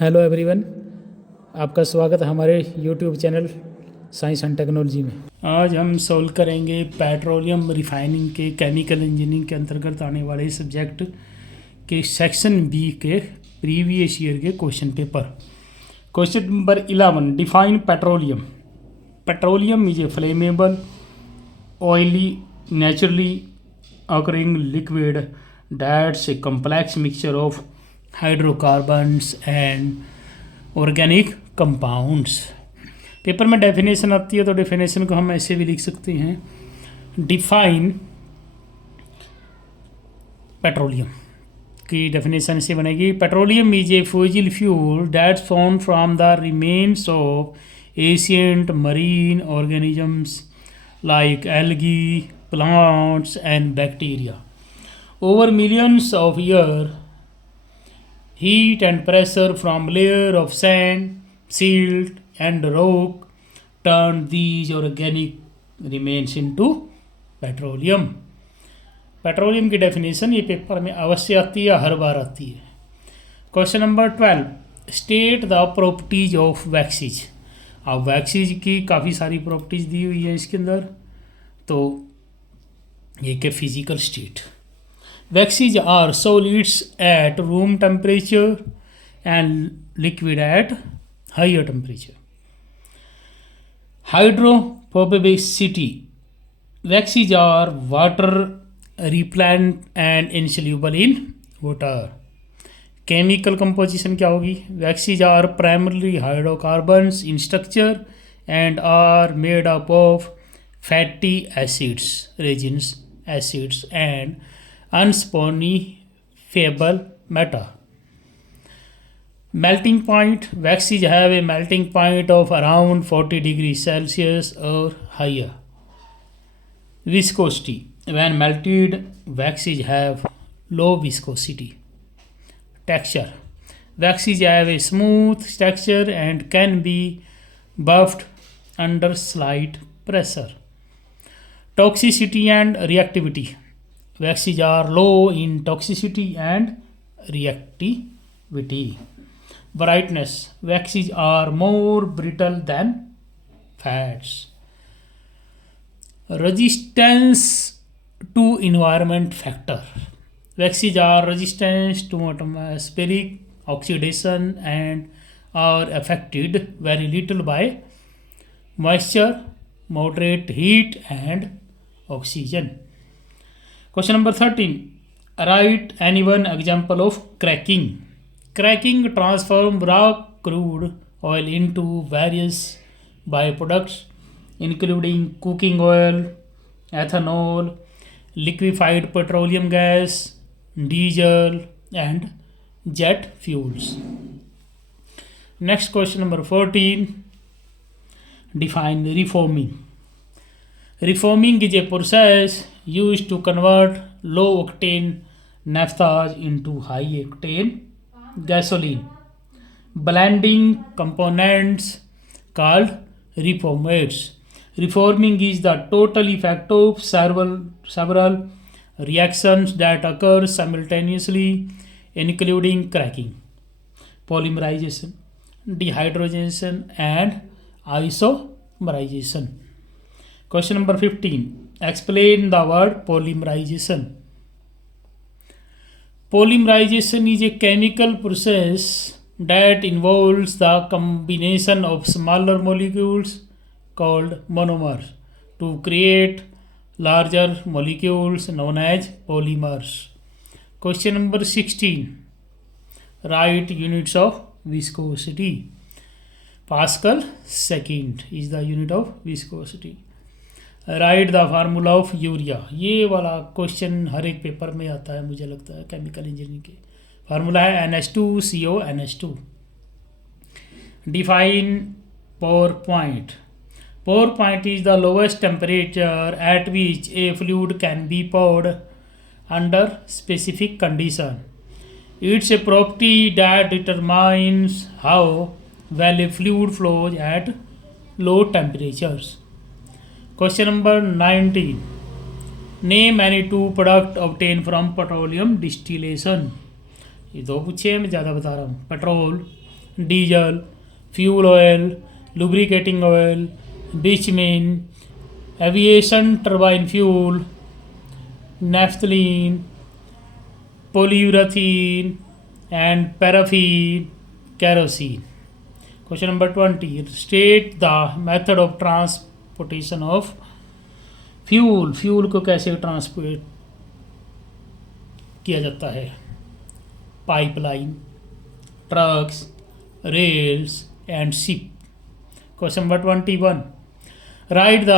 Hello everyone, आपका स्वागत है हमारे YouTube channel science and technology में। आज हम सॉल्व करेंगे पेट्रोलियम रिफाइनिंग के केमिकल इंजीनियरिंग के अंतर्गत आने वाले सब्जेक्ट के सेक्शन बी के प्रीवियस ईयर के question paper. Question number 11, define petroleum. Petroleum is A flammable oily naturally occurring liquid that's a complex mixture of hydrocarbons and organic compounds। Paper में definition आती है तो डेफिनेशन को हम ऐसे भी लिख सकते हैं, डिफाइन पेट्रोलियम की डेफिनेशन से बनेगी, petroleum is a fossil fuel that's form from the remains of ancient marine organisms like algae, plants and bacteria. Over millions of years, heat and pressure from layer of sand, silt and rock turned these organic remains into petroleum. Petroleum की definition ये paper में अवश्य आती है, हर बार आती है। Question number 12, state the properties of waxes. अब waxes की काफ़ी सारी प्रॉपर्टीज दी हुई है इसके अंदर, तो एक है physical state. Waxes are solids at room temperature and liquid at higher temperature. Hydrophobicity, waxes are water repellent and insoluble in water. Chemical composition क्या होगी, waxes are primarily hydrocarbons in structure and are made up of fatty acids, resins, acids and unsaponifiable matter. Melting point, waxes have a melting point of around 40 degree Celsius और higher. Viscosity, when melted waxes have low viscosity. Texture, waxes have a smooth texture and can be buffed under slight pressure. Toxicity and reactivity, waxes are low in toxicity and reactivity. Brightness, waxes are more brittle than fats. Resistance to environment factor, waxes are resistant to atmospheric oxidation and are affected very little by moisture, moderate heat and oxygen. Question number 13, write any one example of cracking. Cracking transforms raw crude oil into various byproducts including cooking oil, ethanol, liquefied petroleum gas, diesel and jet fuels. Next question number 14, define reforming. Reforming is a process used to convert low octane naphthas into high octane gasoline. Blending components called reformers. Reforming is the total effect of several reactions that occur simultaneously, including cracking, polymerization, dehydrogenation and isomerization. Question number 15, explain the word polymerization. Polymerization is a chemical process that involves the combination of smaller molecules called monomers to create larger molecules known as polymers. Question number 16, write units of viscosity. Pascal second is the unit of viscosity. Write the formula of urea. ये वाला question हर एक paper में आता है, मुझे लगता है chemical engineering के। फार्मूला है NH2CO NH2। Define pour point. Pour point is the lowest temperature at which a fluid can be poured under specific condition. It's a property that determines how well a fluid flows at low temperatures. Question number 19, name any two products obtained from petroleum distillation. ये दो पूछे हैं, मैं ज़्यादा बता रहा हूँ। Petrol diesel, fuel oil, lubricating oil, bitumen, aviation turbine fuel, naphthalene, polyurethane, and paraffin, kerosene. Question number 20. State the method of transportation of fuel. Fuel को कैसे ट्रांसपोर्ट किया जाता है? Pipeline, trucks, rails and ship. Question number 21. Right the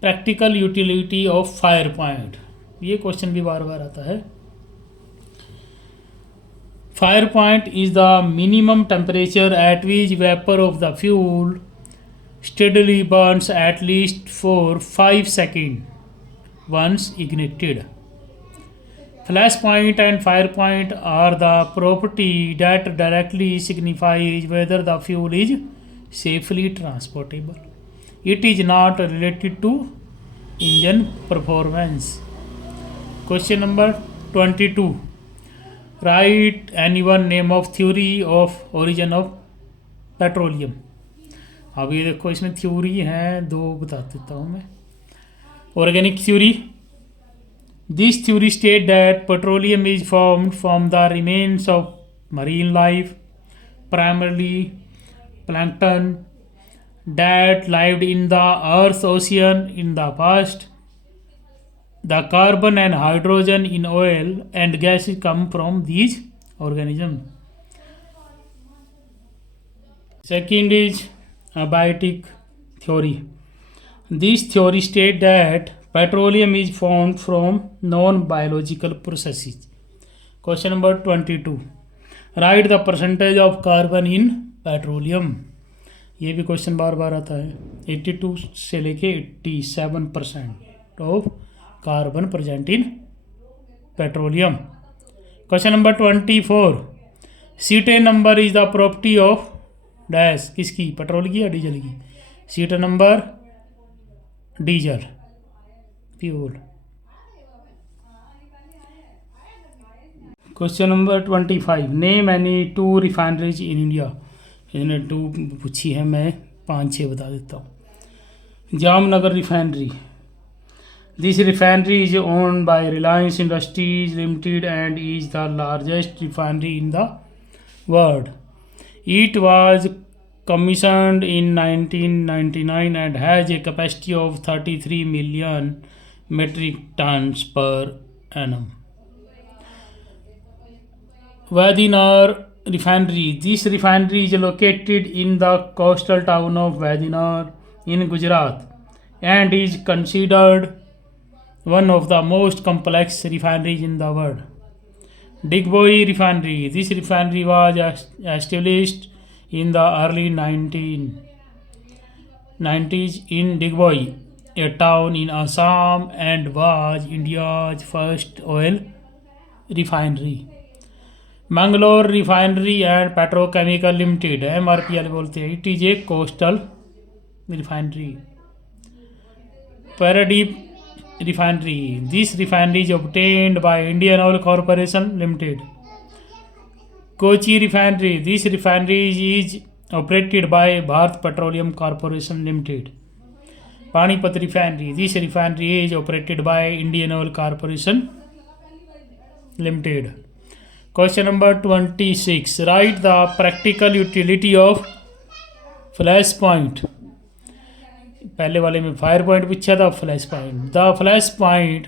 practical utility of fire point. ये question भी बार बार आता है. Fire point is the minimum temperature at which vapour of the fuel steadily burns at least for 5 seconds once ignited. Flash point and fire point are the property that directly signifies whether the fuel is safely transportable. It is not related to engine performance. Question number 22. Write any one name of theory of origin of petroleum. अब ये देखो, इसमें theory हैं दो, बता देता हूँ मैं. Organic theory. This theory state that petroleum is formed from the remains of marine life, primarily plankton that lived in the Earth's ocean in the past. The carbon and hydrogen in oil and gases come from these organisms. Second is abiotic theory. This theory states that petroleum is formed from non-biological processes. Question number 22. Write the percentage of carbon in petroleum. ये भी question बार बार आता है. 82 से लेके 87% of carbon present in petroleum. Question number 24. Cetane number is the property of dash. किसकी? Petrol की या diesel की? Seat number diesel fuel. Question number 25. Name any 2 refineries in India. इन्होंने 2 पूछी है, मैं 5-6 बता देता हूँ. Jamnagar refinery. This refinery is owned by Reliance industries limited and is the largest refinery in the world. It was commissioned in 1999 and has a capacity of 33 million metric tons per annum. Vadinar Refinery. This refinery is located in the coastal town of Vadinar in Gujarat and is considered one of the most complex refineries in the world. Digboy Refinery. This refinery was established in the early 1990s in Digboy, a town in Assam, and was India's first oil refinery. Mangalore Refinery and Petrochemical Limited, MRPL बोलते हैं. It is a coastal refinery. Paradip Refinery. This refinery is obtained by Indian Oil Corporation Limited. Kochi Refinery. This refinery is operated by Bharat Petroleum Corporation Limited. Panipat Refinery. This refinery is operated by Indian Oil Corporation Limited. Question number 26. Write the practical utility of flash point. पहले वाले में fire point पूछा था, flash point. The flash point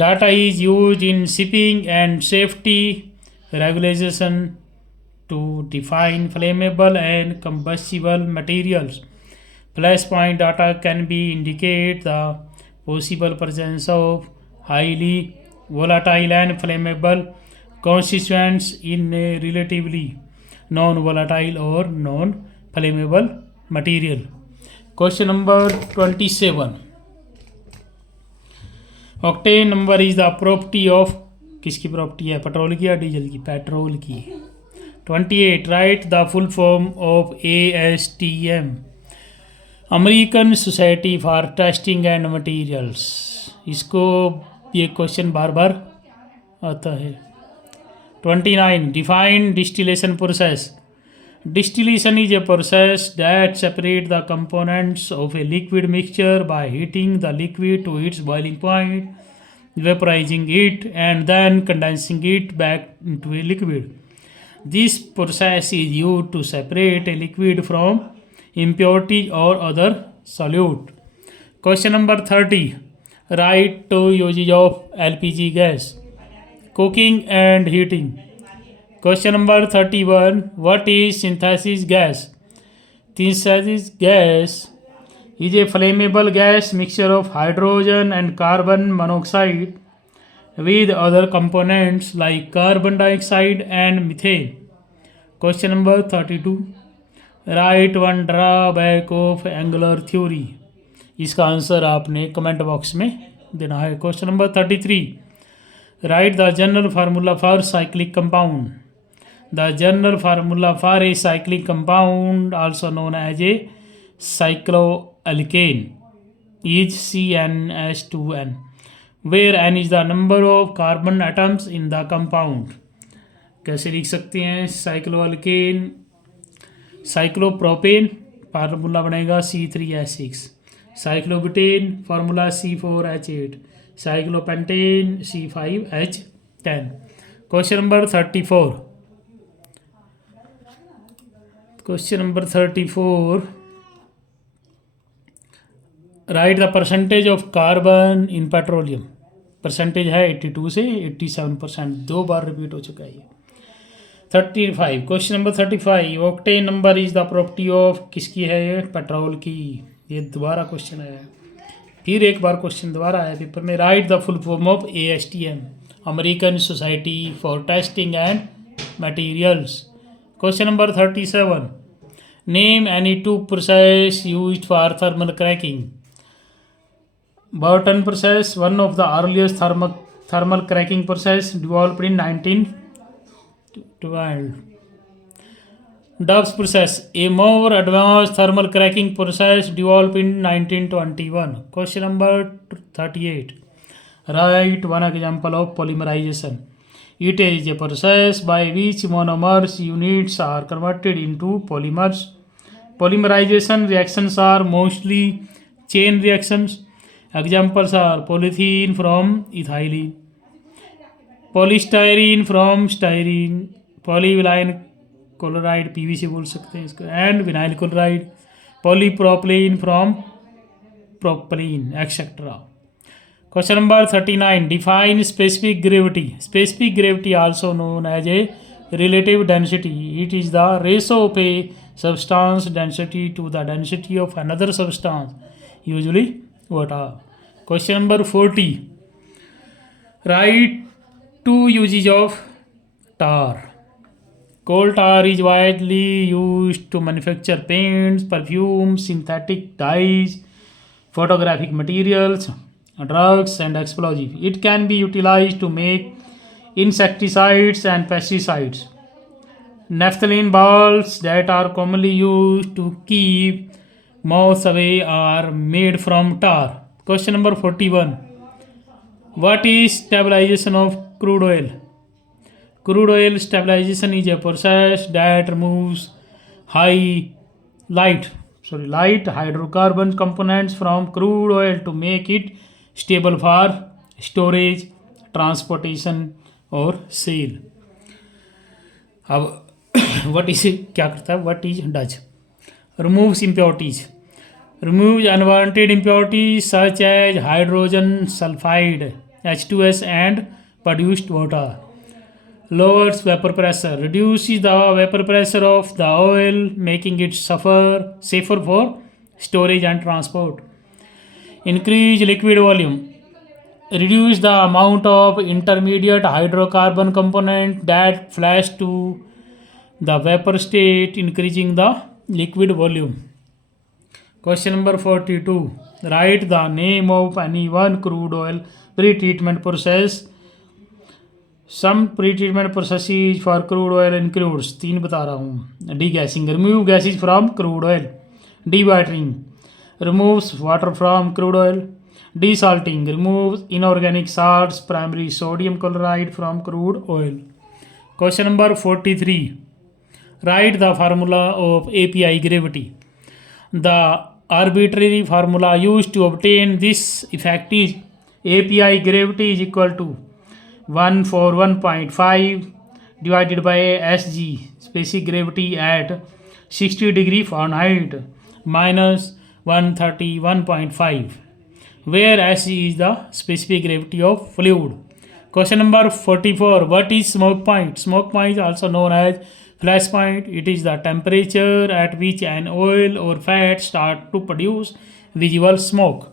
data is use in shipping and safety regulation to define flammable and combustible materials. Flash point data can be indicate the possible presence of highly volatile and flammable constituents in a relatively non-volatile or non-flammable material. Question number 27. Octane number is the property of. किसकी property है? Petrol की या diesel की? Petrol की. 28. Right the full form of ASTM. American society for testing and materials. इसको ये question बार बार आता है. 29. Define distillation process. Distillation is a process that separates the components of a liquid mixture by heating the liquid to its boiling point, vaporizing it, and then condensing it back into a liquid. This process is used to separate a liquid from impurity or other solute. Question number 30. Write two uses of LPG gas: cooking and heating. Question number 31. What is synthesis gas? Synthesis gas is a flammable gas mixture of hydrogen and carbon monoxide with other components like carbon dioxide and methane. Question number 32. Write one drawback of angular theory. इसका answer आपने comment box में देना है. Question number 33. Write the general formula for cyclic compound. The general formula for a cyclic compound also known as a cycloalkane is CnH2n, where n is the number of carbon atoms in the compound. कैसे लिख सकते हैं साइक्लोअल्केन? Cyclopropane formula बनेगा C3H6, cyclobutane formula C4H8, cyclopentane C5H10. Question number 34. Question number 34. Right the percentage of carbon in petroleum. Percentage है 82 से 87%, 2 बार repeat हो चुका है. 35. Question number 35. Octane number is the property of किसकी है ये? पेट्रोल की. ये दोबारा क्वेश्चन आया है, फिर एक बार क्वेश्चन दोबारा आया पेपर में. Right the full form of ASTM, American society for testing and materials. Question number 37. Name any two process used for thermal cracking. Burton process, one of the earliest thermal cracking process, developed in 1912. Dove's process, a more advanced thermal cracking process, developed in 1921. Question number 38. Write one example of polymerization. It is a process by which monomers units are converted into polymers. Polymerization reactions are mostly chain reactions. Examples are polythene from ethylene, polystyrene from styrene, polyvinyl chloride PVC बोल सकते हैं इसको, and vinyl chloride, polypropylene from propylene, etc. Question number 39. Define specific gravity. Specific gravity also known as a relative density. It is the ratio of a substance density to the density of another substance, usually water. Question number 40. Write two uses of tar. Coal tar is widely used to manufacture paints, perfumes, synthetic dyes, photographic materials, drugs, and explosives. It can be utilized to make insecticides and pesticides. Naphthalene balls that are commonly used to keep moths away are made from tar. Question number 41. What is stabilization of crude oil? Crude oil stabilization is a process that removes light hydrocarbon components from crude oil to make it stable for storage, transportation or sale. अब what is क्या करता है? What is does? Removes impurities. Removes unwanted impurities such as hydrogen sulfide H2S and produced water. Lowers vapor pressure. Reduces the vapor pressure of the oil, making it safer for storage and transport. Increase liquid volume. Reduce the amount of intermediate hydrocarbon component that flash to the vapor state, increasing the liquid volume. Question number 42. Write the name of any one crude oil pretreatment process. Some pretreatment processes for crude oil includes, 3 बता रहा हूँ. Degassing, remove gases from crude oil. Dewatering, removes water from crude oil. Desalting, removes inorganic salts, primary sodium chloride from crude oil. Question number 43. Write the formula of API gravity. The arbitrary formula used to obtain this effect is API gravity is equal to 141.5 divided by SG, specific gravity at 60 degree Fahrenheit, minus 131.5, where SG is the specific gravity of fluid. Question number 44. What is smoke point? Smoke point is also known as flash point. It is the temperature at which an oil or fat start to produce visible smoke.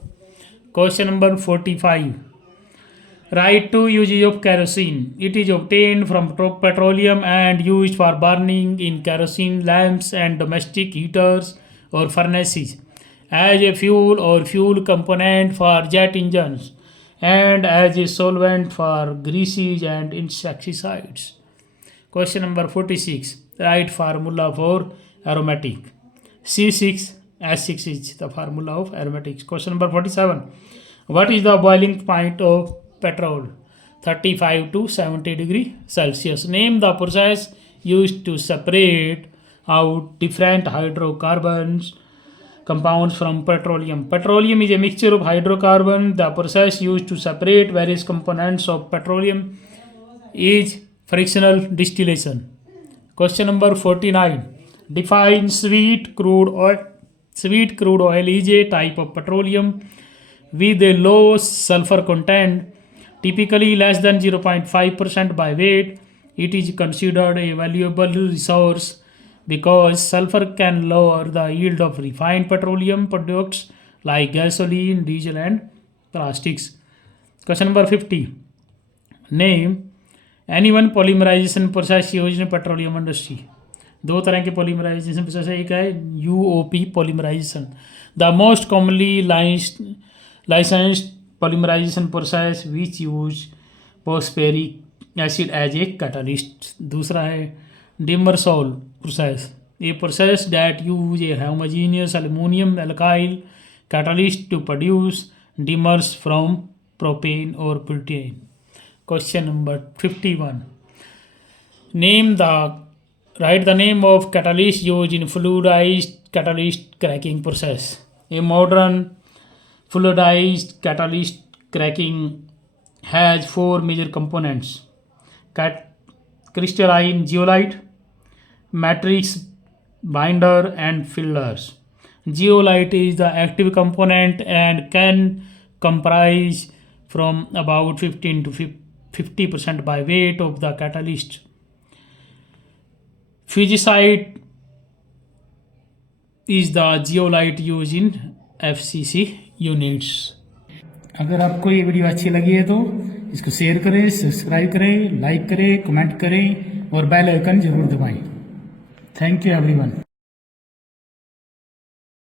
Question number 45. Write two uses of kerosene. It is obtained from petroleum and used for burning in kerosene lamps and domestic heaters or furnaces, as a fuel or fuel component for jet engines, and as a solvent for greases and insecticides. Question number 46. Write formula for aromatic. C6H6 is the formula of aromatics. Question number 47. What is the boiling point of petrol? 35 to 70 degree Celsius. Name the process used to separate out different hydrocarbons compounds from petroleum. Petroleum is a mixture of hydrocarbon. The process used to separate various components of petroleum is frictional distillation. Question number 49. Define sweet crude oil. Sweet crude oil is a type of petroleum with a low sulfur content, typically less than 0.5% by weight. It is considered a valuable resource because sulfur can lower the yield of refined petroleum products like gasoline, diesel, and plastics. Question number 50. Name any one polymerization process used in petroleum industry. दो तरह के polymerization process है. एक है UOP polymerization. The most commonly licensed polymerization process which use phosphoric acid as a catalyst. दूसरा है Demersal process, a process that use a homogeneous aluminum alkyl catalyst to produce dimers from propane or butane. Question number 51. Write the name of catalyst used in fluidized catalyst cracking process. A modern fluidized catalyst cracking has four major components: crystalline zeolite, matrix binder, and fillers. Zeolite is the active component and can comprise from about 15 to 50% by weight of the catalyst. Fugicide is the zeolite used in FCC units. अगर आपको ये video अच्छी लगी है तो इसको share करें, subscribe करें, लाइक करें, कमेंट करें और बेल आइकन जरूर दबाएं. Thank you everyone.